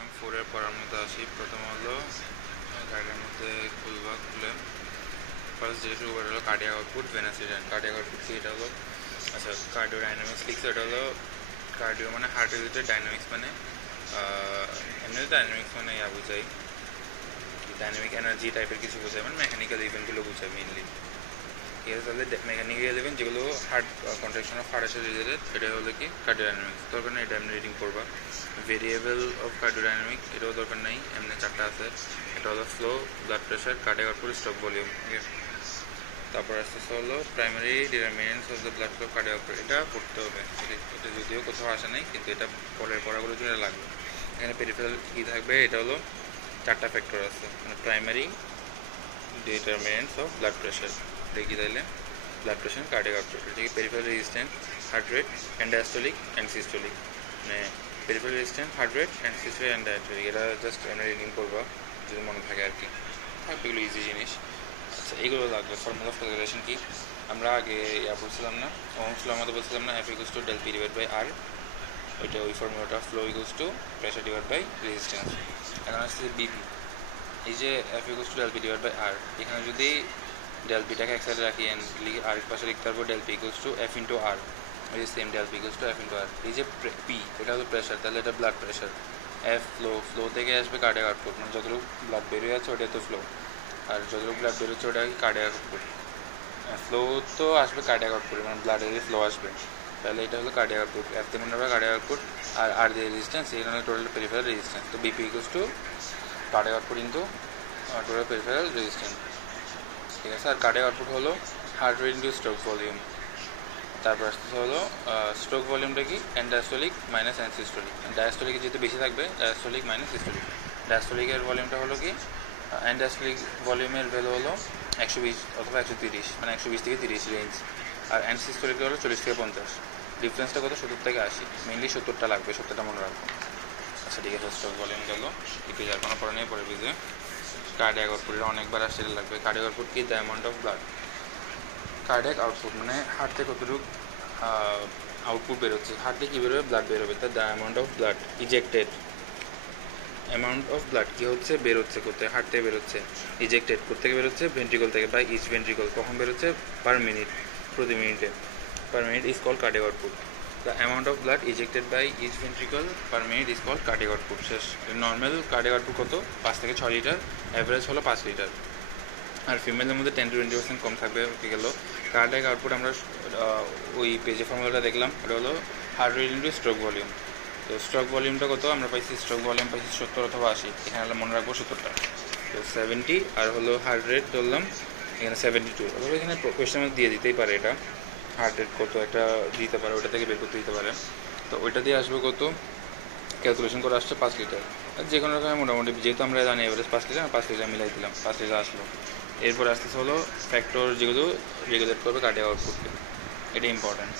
আমি 4 এর পড়ার মধ্যে আসি। প্রথম হলো গাড়ির মধ্যে খুলে ফার্স্ট যেটা শুরু করা হলো cardiac output, venous return. Cardiac output কি? এটা হলো আচ্ছা কার্ডিও ডাইনামিক্স লিখছে। এটা হলো কার্ডিও মানে হার্ট রিলেটেড, ডাইনামিক্স মানে এমনি ডাইনামিক্স মানে বোঝাই ডাইনামিক এনার্জি টাইপের কিছু বোঝায়, মানে মেকানিক্যাল ইভেন্টগুলো বোঝায় মেনলি। ঠিক আছে, তাহলে মেকানিক্যাল ইভেন্ট যেগুলো হার্ট কন্ট্রাকশন অফ হার্টের সাথে রিলেটেড, এটা হলো কি কার্ডিওডাইনামিক্স। দরকার নেই এটা এমনি রিডিং করবা। ভেরিয়েবল অফ কার্ডিওডাইনামিক এটাও দরকার নেই, এমনি চারটা আছে। এটা হলো flow, blood pressure, cardiac output, stroke volume. ঠিক আছে, তারপর আসতে হলো primary determinants of the blood flow, cardiac output. এটা পড়তে হবে, এটা যদিও কোথাও আসে নাই, কিন্তু এটা পরের পড়াগুলোর জন্য লাগবে। এখানে পেরিফেরাল কী থাকবে? এটা হলো চারটা ফ্যাক্টর আছে, মানে primary determinants of blood pressure দেখি তাইলে ব্লাড প্রেশার, কার্ডিয়াক আউটপুট। এটা কি peripheral resistance, heart rate, and diastolic and systolic. মানে peripheral resistance, heart rate and systolic and diastolic, এটা জাস্ট আমরা রিডিং করবা যদি মনে থাকে আর কি। থাকবে এগুলো ইজি জিনিস। আচ্ছা এইগুলো লাগবে। ফর্মুলা অফ ক্যালকুলেশন কি? আমরা আগে বলছিলাম না, ওহমস ল আমাদের বলছিলাম না, F equals to del P divide by R. ওইটা ওই ফর্মুলাটা flow equals to pressure divide by resistance. এখন আসছে বিপি। এই যে F equals to del P divide by R, এখানে যদি ডেল পিটাকে এক সাইডে রাখি আর এক পাশে লিখতে পারবো del P equals to F into R. ওই যে same del P equals to F into R. এই যে পি এটা হলো প্রেশার, তাহলে এটা ব্লাড প্রেশার। এফ ফ্লো থেকে আসবে কার্ডিয়াক আউটপুট, মানে যতটুকু ব্লাড বেরিয়ে যাচ্ছে ওটাই তো ফ্লো, আর যতটুকু ব্লাড বেরোচ্ছে ওটা কার্ডিয়াক আউটপুট। ফ্লো তো আসবে কার্ডিয়াক আউটপুট, মানে ব্লাডের ফ্লো আসবে, তাহলে এটা হলো কার্ডিয়াক আউটপুট। এফ দিয়ে মনে হবে কার্ডিয়াক আউটপুট, আর আর দিয়ে রেজিস্ট্যান্স, এখানে টোটাল পেরিফেরাল রেজিস্ট্যান্স। তো BP equals to cardiac output into total peripheral resistance. ঠিক আছে, আর কার্ডিয়াক আউটপুট হলো heart rate into stroke volume. তারপর আসতে হলো স্ট্রোক ভলিউমটা কি? অ্যান্ডাস্টোলিক মাইনাস অ্যানসিস্টোলিক। ডায়াস্টোলিকে যেহেতু বেশি থাকবে, ডায়াস্টোলিক মাইনাস সিস্টোলিক। ডায়াস্টোলিকের ভলিউমটা হলো কি? অ্যান্ডাস্টোলিক ভলিউমের ভ্যালু হলো 120 অথবা 130, মানে 120 থেকে 30 রেঞ্জ। আর অ্যানসিস্টোলিকটা হলো 40 থেকে 50। ডিফারেন্সটা কত? 70 থেকে 80। মেনলি 70টা লাগবে, 70টা মনে রাখবো। আচ্ছা ঠিক আছে, স্ট্রোক ভলিউম গেল, একটু যার কোনো পড়া নেই, পরে বুঝে। কার্ডিয়াক আউটপুট অনেকবার আসছে লাগবে। কার্ডিয়াক আউটপুট কি? The amount of blood. Cardiac output মানে হার্ট থেকে কতটুকু আউটপুট বেরোচ্ছে, হার্ট থেকে কী বেরোবে? ব্লাড বেরোবে। তা the amount of blood ejected. Amount of blood কী হচ্ছে? বেরোচ্ছে কোথায়? হার্ট থেকে বেরোচ্ছে। ইজেক্টেড কোথেকে বেরোচ্ছে? ভেন্ট্রিকল থেকে, বাই ইচ ভেন্ট্রিকল। কখন বেরোচ্ছে? পার মিনিট, প্রতি মিনিটে। Per minute is called cardiac output. The amount of blood ejected by each ventricle per minute is called cardiac output. শেষ। নর্মাল কার্ডিয়াক আউটপুট কত? 5 থেকে 6 লিটার, অ্যাভারেজ হলো 5 লিটার। আর ফিমেলের মধ্যে 10 to 20% কম থাকবে। ওকে গেল কার্ডিয়াক আউটপুট। আমরা ওই পেজে ফর্মুলাটা দেখলাম, ওটা হলো heart rate into stroke volume. তো স্ট্রোক ভলিউমটা কত? আমরা পাইছি স্ট্রোক ভলিউম পাইছি 70 অথবা 80। এখানে আমরা মনে রাখবো 70টা। তো 70, আর হলো হার্ট রেট ধরলাম এখানে 72। অথবা এখানে কোয়েশ্চেন দিয়ে দিতেই পারে, এটা হার্ট রেট কত একটা দিতে পারে, ওটা থেকে বের করতে দিতে পারে। তো ওইটা দিয়ে আসবে কত? ক্যালকুলেশন করে আসছে 5 লিটার। যে কোনো রকমের মোটামুটি, যেহেতু আমরা জানি এভারেজ 5 লিটার, 5 লিটার মিলাই দিলাম, 5 লিটার আসলো। এরপর আসতেছে হলো ফ্যাক্টর যেগুলো রেগুলেট করবে কার্ডিয়াক আউটপুটকে। এটা ইম্পর্ট্যান্ট,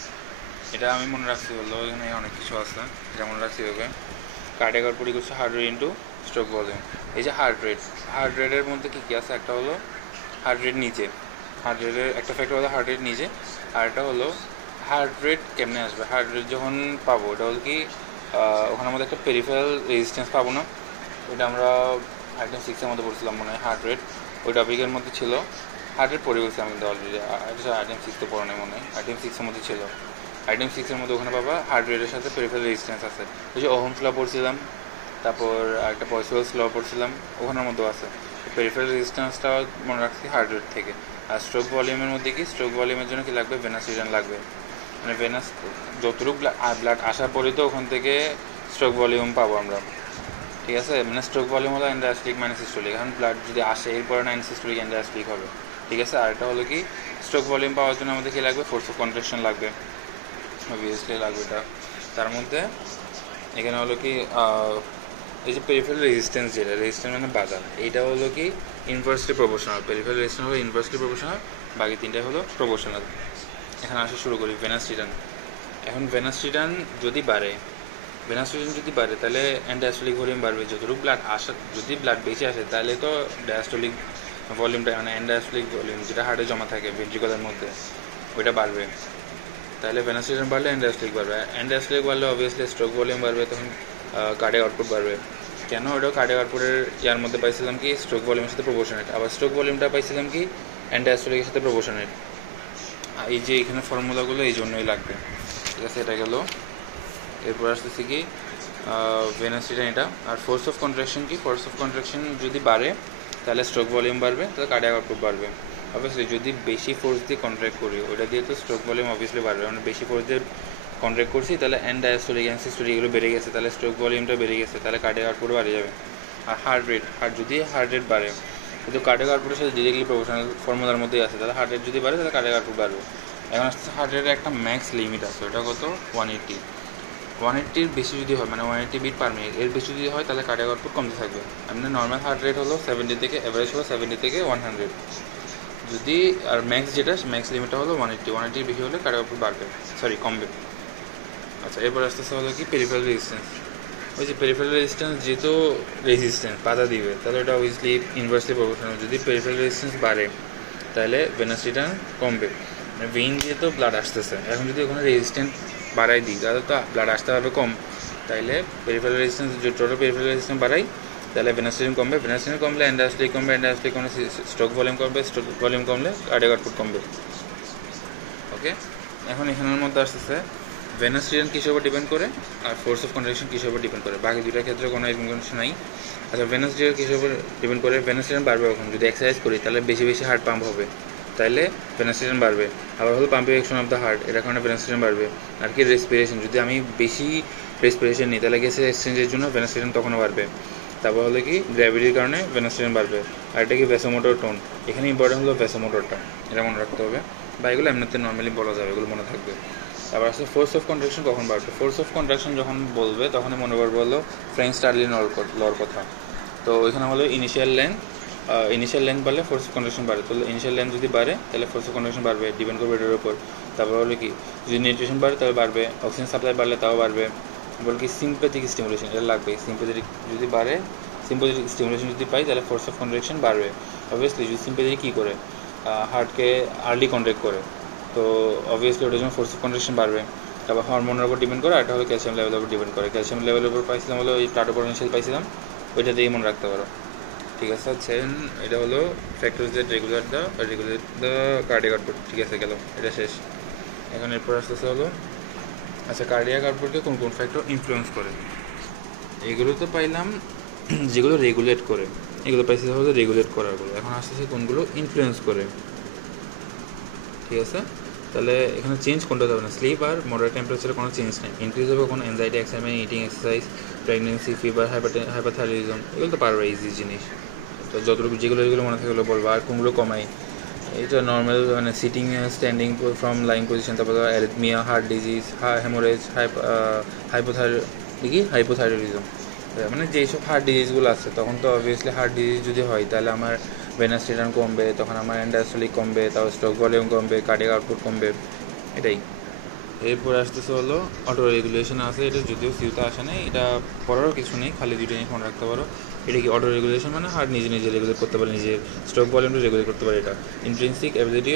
এটা আমি মনে রাখছি। হলো এখানে অনেক কিছু আছে, এটা মনে রাখছি হবে। Cardiac output equals to heart rate into stroke volume. এই যে হার্ট রেটের মধ্যে কী কী আছে? একটা হলো হার্ট রেট নিচে, হার্ট রেটের একটা ফ্যাক্টর হলো হার্ট রেট নিজে, আর একটা হলো হার্ট রেট কেমনে আসবে। হার্ট রেট যখন পাবো, ওটা হলো কি ওখানে আমাদের একটা পেরিফেরাল রেজিস্ট্যান্স পাবো না? ওইটা আমরা আইটেম 6-এর মধ্যে পড়ছিলাম মনে হয়। হার্ট রেট ওই টপিকের মধ্যে ছিল। হার্ট রেট পড়ে গেছি আমি অলরেডি, আইটেম 6 তো পড়া নেই মনে হয়, আইটেম 6-এর মধ্যে ছিল। আইটেম 6-এর মধ্যে ওখানে পাবা হার্ট রেটের সাথে পেরিফেরাল রেজিস্ট্যান্স আছে। ওই যে ওহমস ল পড়ছিলাম, তারপর একটা পয়সোয়ালস ল পড়ছিলাম, ওখানের মধ্যেও আছে। পেরিফেরাল রেজিস্ট্যান্সটা মনে রাখছি হার্ট রেট থেকে। আর স্ট্রোক ভলিউমের মধ্যে কি? স্ট্রোক ভলিউমের জন্য কি লাগবে? ভেনাস রিটার্ন লাগবে। মানে ভেনাস যতটুকু ব্লাড আসার পরেই তো ওখান থেকে স্ট্রোক ভলিউম পাবো আমরা। ঠিক আছে, মানে স্ট্রোক ভলিউম হলো অ্যান্ডাস্টোলিক মাইনাস সিস্টোলিক। এখন ব্লাড যদি আসে এরপরে না সিস্টোলিক অ্যান্ডাস্টোলিক হবে। ঠিক আছে, আর এটা হলো কি? স্ট্রোক ভলিউম পাওয়ার জন্য আমাদের কী লাগবে? ফোর্স অফ কন্ট্রাকশন লাগবে, অবভিয়াসলি লাগবে এটা। তার মধ্যে এখানে হলো কি এই যে পেরিফেরাল রেজিস্ট্যান্স, যেটা রেজিস্ট্যান্স মানে বাধা, এইটা হলো কি ইনভার্সলি প্রপোর্শনাল। পেরিফেরাল রেজিস্ট্যান্স হলো ইনভার্সলি প্রপোর্শনাল, বাকি তিনটাই হলো প্রপোর্শনাল। এখানে আসা শুরু করি ভেনাস রিটার্ন। এখন ভেনাস রিটার্ন যদি বাড়ে, তাহলে অ্যান্ডাস্টোলিক ভলিউম বাড়বে। যতটুকু ব্লাড আসা, যদি ব্লাড বেশি আসে তাহলে তো ডায়াস্টোলিক ভলিউমটা, মানে অ্যান্ডাস্টোলিক ভলিউম যেটা হার্টে জমা থাকে ভেন্ট্রিকলের মধ্যে, ওইটা বাড়বে। তাহলে ভেনাস রিটার্ন বাড়লে অ্যান্ডাস্টোলিক বাড়বে। অ্যান্ডাস্টোলিক বাড়লে অবভিয়াসলি স্ট্রোক ভলিউম বাড়বে, তখন কার্ডিয়াক আউটপুট বাড়বে। কেন ওটা কার্ডিয়াক আউটপুটের ইয়ার মধ্যে পাইছিলাম কি স্ট্রোক ভলিউমের সাথে প্রপোর্শনেট, আবার স্ট্রোক ভলিউমটা পাইছিলাম কি অ্যান্ডায়াস্টোলিকের সাথে প্রপোর্শনেট। এই যে এখানে ফর্মুলাগুলো এই জন্যই লাগবে, ঠিক আছে। এটা গেল। এরপর আসতেছে কি ভেনাস রিটার্ন এটা। আর ফোর্স অফ কন্ট্রাকশন কি, ফোর্স অফ কন্ট্রাকশন যদি বাড়ে তাহলে স্ট্রোক ভলিউম বাড়বে, তাহলে কার্ডিয়াক আউটপুট বাড়বে। অবভিয়াসলি যদি বেশি ফোর্স দিয়ে কন্ট্রাক্ট করি ওটা দিয়ে তো স্ট্রোক ভলিউম অবভিয়াসলি বাড়বে, মানে বেশি ফোর্স দিয়ে কন্ট্রাক্ট করছি তাহলে অ্যান্ড ডায়াস্টোলিক অ্যান্ড সিস্টোলিক এগুলো বেড়ে গেছে, তাহলে স্ট্রোক ভলিউমটা বেড়ে গেছে, তাহলে কার্ডিয়াক আউটপুট বাড়ে যাবে। আর যদি হার্ট রেট বাড়ে, কিন্তু কার্ডিয়াক আউটপুটের সাথে ডিরেক্টলি প্রপোর্শনাল ফর্মুলার মধ্যেই আছে, তাহলে হার্ট রেট যদি বাড়ে তাহলে কার্ডিয়াক আউটপুট বাড়বে। এখন আসছে হার্ট রেটের একটা ম্যাক্স লিমিট আছে, ওটা কত 180। 180-র বেশি যদি হয়, মানে 180 বিট পার মিনিট, এর বেশি যদি হয় তাহলে কার্ডিয়াক আউটপুট কমতে থাকবে। এমনি নর্মাল হার্ট রেট হলো 70 থেকে, অ্যাভারেজ হলো 70 থেকে 100 যদি, আর ম্যাক্স যেটা ম্যাক্স লিমিটটা হলো 180-180-র বেশি হলে কার্ডিয়াক আউটপুট বাড়বে, কমবে। আচ্ছা, এরপর আসতেছে হলো কি পেরিফেরাল রেজিস্ট্যান্স। ওই যে পেরিফেরাল রেজিস্ট্যান্স যেহেতু রেজিস্ট্যান্স বাধা দিবে, তাহলে ওটা অবভিয়াসলি ইনভার্সলি প্রপোর্শনাল। যদি পেরিফেরাল রেজিস্ট্যান্স বাড়ে তাহলে ভেনাস রিটার্ন কমবে, মানে ভেইন দিয়ে তো ব্লাড আসতেছে, এখন যদি ওখানে রেজিস্ট্যান্স বাড়াই দিই তাহলে তো ব্লাড আসতে হবে কম, তাইলে peripheral resistance total peripheral resistance বাড়াই তাহলে ভেনাস রিটার্ন কমবে, ভেনাস রিটার্ন কমলে অ্যান্ডায়াস্টোলিক কমবে, অ্যান্ডায়াস্টোলিক কমলে স্ট্রোক ভলিউম কমবে, স্ট্রোক ভলিউম কমলে কার্ডিয়াক আউটপুট কমবে। ওকে, এখন এখানের মধ্যে আসতেছে ভেনাস রিটার্ন কিসের উপর ডিপেন্ড করে আর ফোর্স অফ কন্ট্রাকশন কিসের উপর ডিপেন্ড করে, বাকি দুইটার ক্ষেত্রে কোনো কিছু নাই। আচ্ছা, ভেনাস রিটার্ন কিসের উপর ডিপেন্ড করে, ভেনাস রিটার্ন বাড়বে কখন, যদি এক্সারসাইজ করি তাহলে বেশি বেশি হার্ট পাম্প হবে, তাইলে ভেনাস রিটার্ন বাড়বে। আবার হলো pumping action of the heart, এটার কারণে ভেনাস রিটার্ন বাড়বে। আর কি রেসপিরেশন, যদি আমি বেশি রেসপিরেশন নিই তাহলে গ্যাসের এক্সচেঞ্জের জন্য ভেনাস রিটার্ন তখনও বাড়বে। তারপর হলো কি গ্র্যাভিটির কারণে ভেনাস রিটার্ন বাড়বে। আর এটা কি ভ্যাসোমোটর টোন, এখানে ইম্পর্টেন্ট হলো ভ্যাসোমোটরটা, এটা মনে রাখতে হবে, বা এগুলো এমনিতে নর্মালি বলা যাবে, এগুলো মনে থাকবে। তারপর আসলে ফোর্স অফ কন্ট্রাকশন কখন বাড়বে, ফোর্স অফ কন্ট্রাকশন যখন বলবে তখনই মনে করবো হলো ফ্রেঞ্চ স্টার্লিন লর কথা। তো ওইখানে হলো ইনিশিয়াল লেন্থ বাড়লে ফোর্স অফ কন্ট্রাকশন বাড়ে, তো ইনিশিয়াল লেন্থ যদি বাড়ে তাহলে ফোর্স অফ কন্ট্রাকশন বাড়বে, ডিপেন্ড করবে এটার উপর। তারপর হলো কি যদি নিউট্রিশন বাড়ে তাহলে বাড়বে, অক্সিজেন সাপ্লাই বাড়লে তাও বাড়বে। বলে কি সিম্প্যাথিক স্টিমুলেশন, এটা লাগবে, সিম্প্যাথিক যদি বাড়ে, সিম্প্যাথিক স্টিমুলেশন যদি পাই তাহলে ফোর্স অফ কন্ট্রাকশন বাড়বে। অবভিয়াসলি যদি সিম্প্যাথিক কী করে, হার্টকে আর্লি কন্ট্রাক্ট করে, তো অবভিয়াসলি ওটার জন্য ফোর্স অফ কন্ট্রাকশন বাড়বে। তারপর হরমোনের উপর ডিপেন্ড করে, আর এটা হলো ক্যালসিয়াম লেভেলের উপর ডিপেন্ড করে। ক্যালসিয়াম লেভেলের উপর পাইছিলাম হলো ওই প্লাটোপোটেনশিয়াল পাইছিলাম, ওইটা দিয়েই মনে রাখতে পারো, ঠিক আছে। এটা হলো factors that regulate the cardiac output, ঠিক আছে, গেল, এটা শেষ। এখন এরপর আসতেছে হলো আচ্ছা কার্ডিয়াক আউটপুটকে কোন কোন ফ্যাক্টর ইনফ্লুয়েন্স করে, এগুলো তো পাইলাম যেগুলো রেগুলেট করে, এগুলো পাইছি হলো রেগুলেট করারগুলো। এখন আসতেছে কোনগুলো ইনফ্লুয়েন্স করে, ঠিক আছে। তাহলে এখানে চেঞ্জ কোনটা হবে না, স্লিপ আর মডারেট টেম্পারেচারে কোনো চেঞ্জ নেই। ইনক্রিজ হবে কোনো anxiety, excitement, eating exercise, pregnancy, fever, hyperthyroidism, এগুলো তো পারবে ইজি জিনিস, তো যতটুকু যেগুলো মনে থাকে এগুলো বলবো। আর কোনগুলো কমাই, এটা নর্মাল মানে sitting, standing from lying position, তারপর arrhythmia, heart disease, haemorrhage, hypothyroidism, মানে যেসব হার্ট ডিজিজগুলো আছে তখন তো অবভিয়াসলি হার্ট ডিজিজ যদি হয় তাহলে আমার ভেনাস রিটার্ন কমবে, তখন আমার অ্যান্ডায়াস্টোলিক কমবে, তারপর স্ট্রোক ভলিউম কমবে, কার্ডিয়াক আউটপুট কমবে, এটাই। এরপর আসতেছে হলো অটো রেগুলেশন আছে, এটা যদিও ফিউতে আসে না, এটা পড়ারও কিছু নেই, খালি দুইটা জিনিস মনে রাখতে পারো। এটা কি অটো রেগুলেশন, মানে হার্ট নিজে রেগুলেট করতে পারে, নিজের স্ট্রোক ভলিউমটা রেগুলেট করতে পারে, এটা intrinsic ability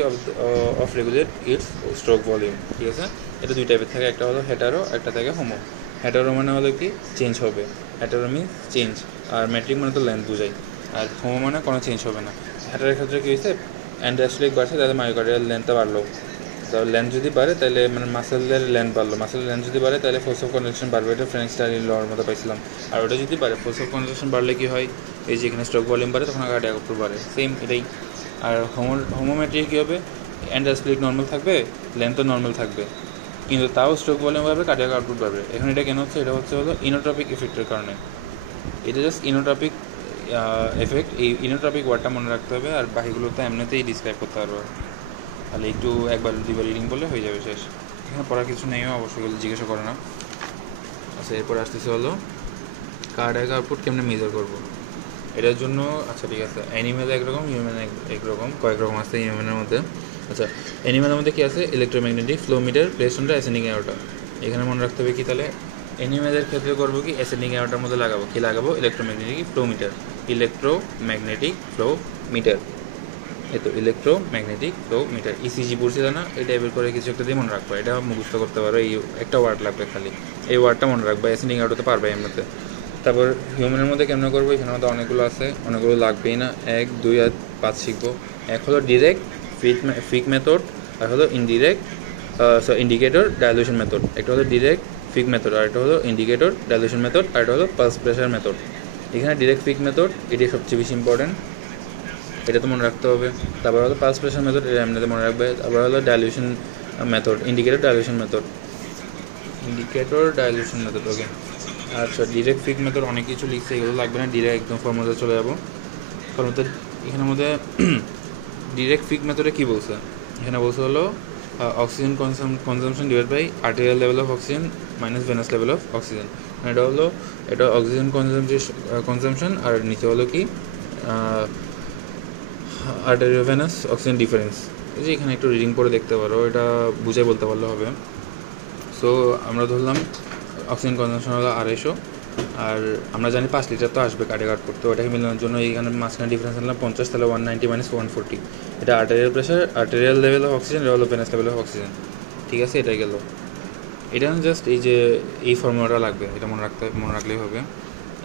of regulate it's stroke volume, ঠিক আছে। এটা দুই টাইপের থাকে, একটা হলো হেটারো, একটা থাকে হোমো। হেটারো মানে হলো কি চেঞ্জ হবে, হেটারো মিনস চেঞ্জ, আর ম্যাট্রিক মানে তো লেন্থ বোঝাই, আর হোমো মানে কোনো চেঞ্জ হবে না। হেটারের ক্ষেত্রে কী হয়েছে, অ্যান্ডায়াস্টোলিক বাড়ছে তাহলে মায়োকার্ডিয়াল লেন্থটা বাড়লো, তো লেন্থ যদি বাড়ে তাহলে মানে মাসেলের লেন্থ বাড়লো, মাসেলের লেন্থ যদি বাড়ে তাহলে ফোর্স অফ কন্ট্রাকশন বাড়বে, এটা ফ্রেঞ্চ স্টাইল লর মতো পাইছিলাম। আর ওটা যদি বাড়ে, ফোর্স অফ কন্ট্রাকশন বাড়লে কী হয়, এই যে এখানে স্ট্রোক ভলিউম বাড়ে তখন কার্ডিয়াক আউটপুট বাড়ে, সেম এটাই। আর হোমোমেট্রিক কী হবে, অ্যান্ডায়াস্টোলিক নর্মাল থাকবে, লেন্থও নর্মাল থাকবে, কিন্তু তাও স্ট্রোক ভলিউম বাড়বে, কার্ডিয়াক আউটপুট বাড়বে। এখন এটা কেন হচ্ছে, এটা হচ্ছে হলো ইনোট্রপিক এফেক্টের কারণে, এটা জাস্ট ইনোট্রপিক এফেক্ট, এই ইনোট্রপিক ওয়ার্ডটা মনে রাখতে হবে, আর বাকিগুলো তো এমনিতেই ডিসক্রাইব করতে পারবো, তাহলে একটু একবার দুইবার রিডিং বললে হয়ে যাবে, শেষ। এখানে পড়ার কিছু নেই, অবশ্যই এগুলো জিজ্ঞাসা করে না। আচ্ছা, এরপর আসতেছে হলো কার্ডিয়াক আউটপুট কেমনে মেজার করবো, এটার জন্য আচ্ছা ঠিক আছে, অ্যানিমেল একরকম, হিউম্যান একরকম, কয়েক রকম আছে হিউম্যানের মধ্যে। আচ্ছা, অ্যানিমেলের মধ্যে কী আছে, electromagnetic flow meter, placed on the ascending aorta. এখানে মনে রাখতে হবে কি, তাহলে অ্যানিমেলের ক্ষেত্রে করবো কি, অ্যাসেন্ডিং অ্যারোটার মধ্যে লাগাবো কি, লাগাবো electromagnetic flow meter, electromagnetic flow meter, এই তো ইলেকট্রোম্যাগনেটিক ফ্লো মিটার। ইসিজি পড়ছিল না, এই টাইপের করে কিছু একটা দিয়ে মনে রাখবো, এটা মুখস্থ করতে পারো, এই একটা ওয়ার্ড লাগবে খালি, এই ওয়ার্ডটা মনে রাখবো, অ্যাসেন্ডিং অ্যারোতে পারবে এমনিতে। তারপর হিউম্যানের মধ্যে কেমন করবো, এখানে মধ্যে অনেকগুলো আছে, অনেকগুলো লাগবেই না, 1, 2 আর 5 শিখবো। এক হলো ডিরেক্ট ফিক মেথড, আর হলো ইনডিরেক্ট ইন্ডিকেটর ডাইলুশন মেথড। একটা হলো ডিরেক্ট ফিক মেথড, আর একটা হলো ইন্ডিকেটর ডাইলুশন মেথড, আর একটা হলো পালস প্রেশার মেথড। এখানে ডিরেক্ট ফিক মেথড এটাই সবচেয়ে বেশি ইম্পর্টেন্ট, এটা তো মনে রাখতে হবে। তারপর হলো পালস প্রেশার মেথড, এটা এমনিতে মনে রাখবে। তারপর হলো dilution method, indicator dilution method, okay. আচ্ছা, ডিরেক্ট ফিক মেথড অনেক কিছু লিখছে, এগুলো লাগবে না, ডিরেক্ট একদম ফর্মুলা চলে যাবো। ফর্মুলা এখানের মধ্যে ডিরেক্ট ফিক মেথডে কী বলছে, এখানে বলছে হলো oxygen consumption divide by arterial level of oxygen minus venous level of oxygen. এটা হলো এটা অক্সিজেন কনজামশন, আর নিচে হলো কি আর্টেরিয়াল ভেনাস অক্সিজেন ডিফারেন্স। এই যে এখানে একটু রিডিং করে দেখতে পারো, এটা বুঝে বলতে পারলে হবে। সো আমরা ধরলাম অক্সিজেন কনজামশন হলো 250, আর আমরা জানি 5 লিটার তো আসবে কার্ডিয়াক আউটপুট, তো ওটাকে মিলানোর জন্য এইখানে মাঝখানে ডিফারেন্স আনলাম 50, তাহলে 190 মাইনাস 140। এটা arterial pressure, arterial level of oxygen, এটা হলো ভেনাস লেভেল অফ অক্সিজেন। ঠিক আছে, এটাই গেল। এটা জাস্ট এই যে এই ফর্মুলাটা লাগবে, এটা মনে রাখলেই হবে।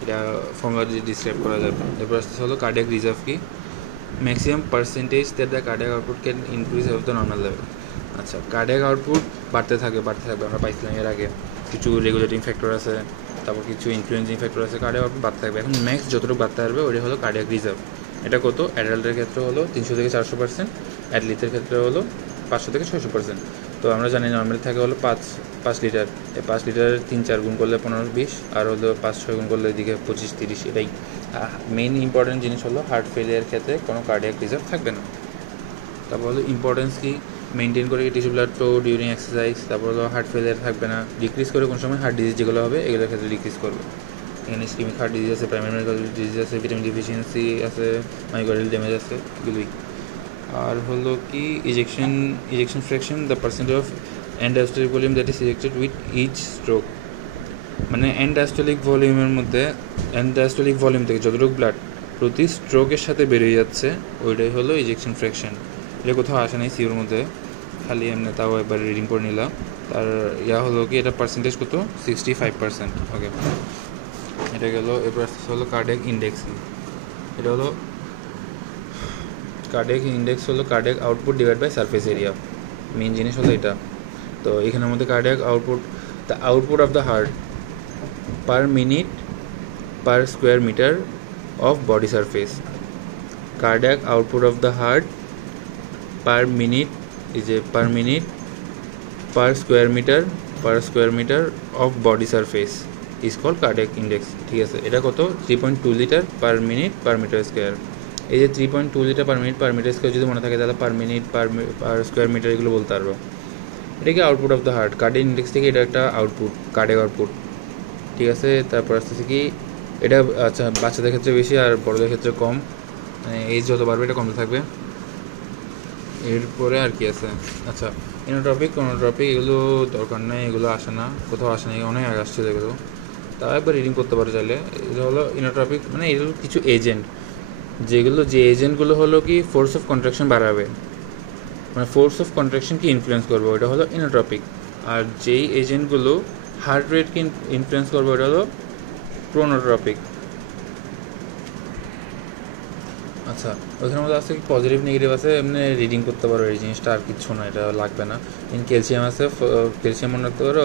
এটা ফর্মুলা দিয়ে ডিসক্রাইব করা যাবে। এরপর আসতে হলো কার্ডিয়াক রিজার্ভ কি, maximum percentage that the cardiac output can increase of the normal level. আচ্ছা, কার্ডিয়াক আউটপুট বাড়তে থাকবে। আমরা পাইছিলাম এর আগে কিছু রেগুলেটিং ফ্যাক্টর আছে, তারপর কিছু ইনফ্লুয়েন্সিং ফ্যাক্টর আছে, কার্ডিয়াক আউটপুট বাড়তে থাকবে। এখন ম্যাক্স যতটুকু বাড়তে পারবে ওইটা হলো কার্ডিয়াক রিজার্ভ। এটা কত, অ্যাডাল্টের ক্ষেত্রে হলো 300 থেকে 400%, অ্যাডলিথের ক্ষেত্রে হলো 500 থেকে 600%। তো আমরা জানি নর্মালি থাকে হলো 5 লিটার। এই 5 লিটারের 3-4 গুণ করলে 15-20, আর হলো 5-6 গুণ করলে এদিকে 25-30। এটাই মেইন ইম্পর্টেন্ট জিনিস হলো হার্ট ফেলিয়ার ক্ষেত্রে কোনো কার্ডিয়াক রিজার্ভ থাকবে না। তারপর হলো ইম্পর্টেন্স কি, মেনটেন করে tissue blood flow during exercise. তারপর হলো হার্ট ফেলিয়ার থাকবে না, ডিক্রিজ করে কোন সময় হার্ট ডিজিজ যেগুলো হবে এগুলোর ক্ষেত্রে ডিক্রিজ করবে। এখানে ইসকেমিক হার্ট ডিজিজ আছে, প্রাইমারি ডিজিজ আছে, ভিটামিন ডিফিসিয়েন্সি আছে, মাইকোয়ার্ডিয়াল ড্যামেজ আছে, এগুলোই। আর হলো কি ejection fraction, the percentage of end diastolic volume that is ejected with each stroke. মানে এন্ড ডায়াস্টোলিক ভলিউম থেকে যতটুকু ব্লাড প্রতি স্ট্রোকের সাথে বেরিয়ে যাচ্ছে ওইটাই হলো ইজেকশন ফ্র্যাকশন। এটা কোথাও আসে নাই সিওর মধ্যে, খালি এমনি তাও একবার রিডিং করে নিলাম। তার হলো কি, এটা পার্সেন্টেজ কত, 65%। ওকে, এটা গেল। এরপর আসতে হলো কার্ডিয়াক ইন্ডেক্স। এটা হলো কার্ডিয়াক ইন্ডেক্স হলো cardiac output divide by surface area. Main জিনিস হলো এটা। তো এখানের মধ্যে cardiac output, the output of the heart per minute per square metre of body surface. Cardiac output of the heart per minute per square meter of body surface is called cardiac index. ঠিক আছে, এটা কত, 3.2 litre per minute per metre square. এই যে 3.2 litre per minute per metre square যদি মনে থাকে তাহলে per minute per square metre এগুলো বলতে পারবো। এটাকে output of the heart, cardiac index থেকে এটা একটা আউটপুট, কার্ডিয়াক আউটপুট। ঠিক আছে, তারপর আসতেছে কি, এটা আচ্ছা বাচ্চাদের ক্ষেত্রে বেশি আর বড়দের ক্ষেত্রে কম, এজ যত বাড়বে এটা কমতে থাকবে। এরপরে আর কি আছে, আচ্ছা ইনোট্রপিক এগুলো দরকার নেই, এগুলো আসে না, কোথাও আসে না, অনেক আগে আসছে এগুলো, তাও একবার রিডিং করতে পারো চাইলে। এগুলো হলো ইনোট্রপিক, মানে এগুলো কিছু এজেন্ট, যে এজেন্টগুলো হলো কি ফোর্স অফ কন্ট্রাকশন বাড়াবে, মানে ফোর্স অফ কন্ট্রাকশনকে ইনফ্লুয়েন্স করবে, ওটা হলো ইনোট্রপিক। আর যেই এজেন্টগুলো হার্ট রেটকে ইনফ্লুয়েন্স করবে ওটা হলো ক্রোনোট্রপিক। আচ্ছা, ওইখানের মধ্যে আছে পজিটিভ নেগেটিভ আছে, এমনি রিডিং করতে পারো এই জিনিসটা, আর কিছু না, এটা লাগবে না। ক্যালসিয়াম আছে, ক্যালসিয়াম মনে রাখতে পারো,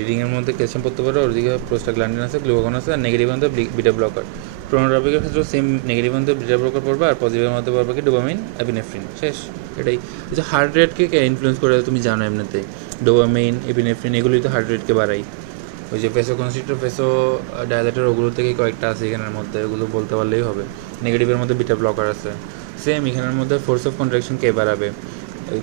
রিডিংয়ের মধ্যে ক্যালসিয়াম পড়তে পারো, ওদিকে প্রোস্টাগ্ল্যান্ডিন আছে, গ্লুকাগন আছে, আর নেগেটিভ মধ্যে বিটা ব্লকার। ক্রোনোট্রপিকের ক্ষেত্রে সেম, নেগেটিভ মধ্যে বিটা ব্লকার পড়বে, আর পজিটিভের মধ্যে পড়বে কি ডোপামিন, এপিনেফ্রিন, শেষ। এটাই যে হার্ট রেটকে ইনফ্লুয়েন্স করে তুমি জানো এমনিতে, ডোপামিন এপিনেফ্রিন এগুলোই তো হার্ট রেটকে বাড়াই। ওই যে ভেসোকনস্ট্রিক্টর, ডায়ালেটর, ওগুলো থেকে কয়েকটা আছে এখানের মধ্যে, ওগুলো বলতে পারলেই হবে। নেগেটিভের মধ্যে বিটা ব্লকার আছে, সেম এখানের মধ্যে ফোর্স অফ কন্ট্রাকশন কে বাড়াবে,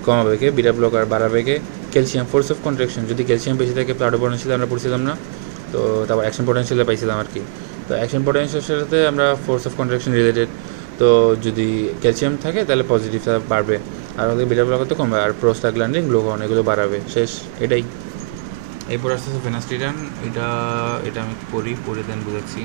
কমাবে কে, বিটা ব্লকার, বাড়াবে K calcium. Force of contraction যদি ক্যালসিয়াম বেশি থাকে, প্লাটো পটেনশিয়াল আমরা পড়ছিলাম না, তো তারপর অ্যাকশন পটেনশিয়ালে পাইছিলাম আর কি। তো অ্যাকশন পটেনশিয়ালের সাথে আমরা ফোর্স অফ কন্ট্রাকশন রিলেটেড, তো যদি ক্যালসিয়াম থাকে তাহলে পজিটিভটা বাড়বে, আর ওদের বিটা ব্লকার তো কমবে, আর প্রোস্টাগ্ল্যান্ডিন, গ্লুকাগন এগুলো বাড়াবে, শেষ। এটাই। এরপর আসতেছে ফেনাস্টিরান, এটা আমি পড়ে দেন বুঝাচ্ছি।